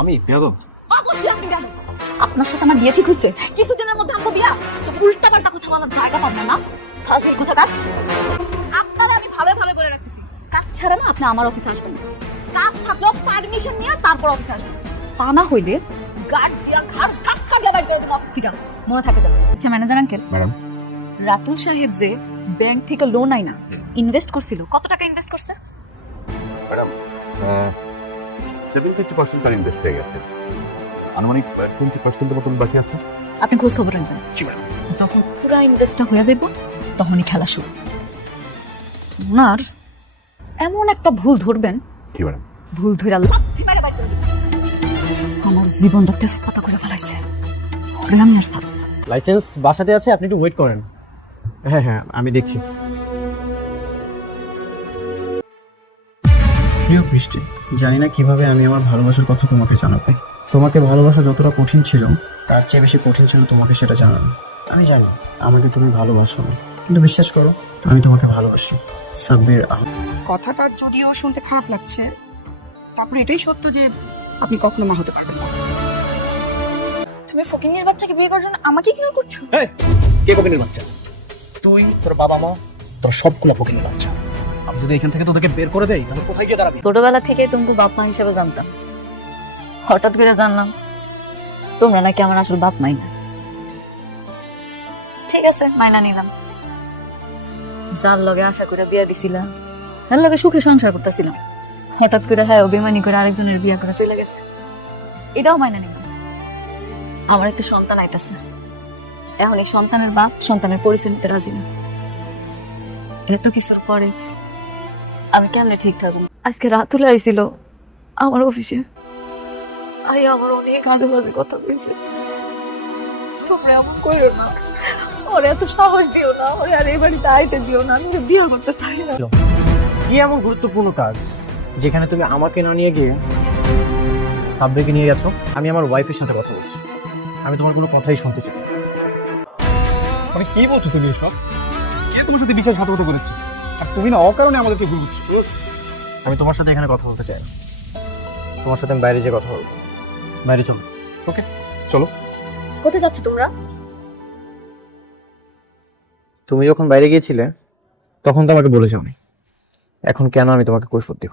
আমি বেয়াদব? অবশ্যই আপনি জানেন। আপনার সাথে আমার বিয়ে ঠিক হয়েছে, কিছুদিনের মধ্যে আমাকে বিয়া। তো উল্টা পাল্টা কথা বলার জায়গা পাবেন না। ফাজিল কোথাকার। আপনারা আমি ভালো ভালো বলে রাখতেছি, কাজ ছাড়া না আপনি আমার অফিসে আসবেন না। কাজ থাকলেও পারমিশন নিয়ে তারপর অফিসে আসবেন, তা না হইলে গার্ড দিয়া ঘাড় ধাক্কা দিয়ে বাইর করে দেবো অফিস থেকে। মনে থাকে যাবে। আচ্ছা ম্যানেজার আঙ্কেল, ম্যাডাম, রাতুল সাহেব যে ব্যাংক থেকে লোন আইনা ইনভেস্ট করছিল, কত টাকা ইনভেস্ট করছে? ম্যাডাম 70% তার ইনভেস্ট হয়ে গেছে, আনুমানিক 20% মতন বাকি আছে। আপনি খোঁজ খবর রাখবেন। জি ম্যাডাম। যখন পুরো ইনভেস্টটা হয়ে যাইব তখনই খেলা শুরু। ওনার এমন একটা ভুল ধরবেন, জি ম্যাডাম। ভুল ধরে লাথি মেরে বাইর করে দিবেন। আমার জীবনটা তেজপাতা করে ফেলাইছে। ওরে আমি আর ছাড়ব না। লাইসেন্স বাসাতে আছে, আপনি একটু ওয়েট করেন। হ্যাঁ হ্যাঁ, আমি দেখছি। প্রিয় বৃষ্টি, জানি না কিভাবে আমি আমার ভালোবাসার কথা তোমাকে জানাবো। তোমাকে ভালোবাসা যতটা কঠিন ছিল, তার চেয়ে বেশি কঠিন ছিল তোমাকে সেটা জানানো। আমি জানি আমাকে তুমি ভালোবাসো না, কিন্তু বিশ্বাস করো আমি তোমাকে ভালোবাসি। সাব্বির আহমেদ। কথাটা যদিও শুনতে খারাপ লাগছে, তারপর এটাই সত্য যে আপনি কখনো মা হতে পারবেন না। তুমি ফকিনের বাচ্চাকে বিয়ে করার জন্য আমাকে ইগনোর করছো? কে ফকিনের বাচ্চা? তুই, তোর বাবা মা, তোর সবগুলো ফকিনের বাচ্চা। আমি যদি এখান থেকে তোদেরকে বের করে দেই তাহলে কোথায় গিয়ে দাঁড়াবি? ছোটবেলা থেকে তোমাকে বাপ মা হিসেবে জানতাম, হঠাৎ করে জানলাম তোমরা নাকি আমার আসল বাপ মাই না। ঠিক আছে, মাইনা নিলাম। যার লগে আশা করে বিয়া দিছিলাম, তার লগে সুখে সংসার করতেছিলাম, হঠাৎ করে হ্যাঁ অভিমানী করে আরেকজনের বিয়া করে চলে গেছে, এটাও মাইনা নিলাম। আমার একটা সন্তান আইতাছে, এখন এই সন্তানের বাপ সন্তানের পরিচয় নিতে রাজি না। এত কিছুর পরে আমি কেমনে ঠিক থাকবো? আজকে রাতুলে আইছিল আমার অফিসে, আমার অনেক আগে ভাবে কথা বলছে। তোমরা এমন করো না, ওরে এত সাহস দিও না, ওরে আর এই বাড়িতে আইতে দিও না, আমি বিয়ে করতে চাই না। কি এমন গুরুত্বপূর্ণ কাজ যেখানে তুমি আমাকে না নিয়ে গিয়ে সাব্বিরকে নিয়ে গেছো? আমি আমার ওয়াইফের সাথে কথা বলছি, আমি তোমার কোনো কথাই শুনতে চাই না। মানে কি বলছো তুমি এসব? কে তোমার সাথে বিশ্বাসঘাতকতা করেছে? আর তুমি না অকারণে আমাদেরকে ভুল বুঝছো। আমি তোমার সাথে এখানে কথা বলতে চাই না, তোমার সাথে আমি বাইরে যেয়ে কথা বলবো। বাইরে চলো। ওকে চলো। কোথায় যাচ্ছ তোমরা? তুমি যখন বাইরে গিয়েছিলে তখন তো আমাকে বলে যাওনি, এখন কেন আমি তোমাকে কৈফিয়ত দেব?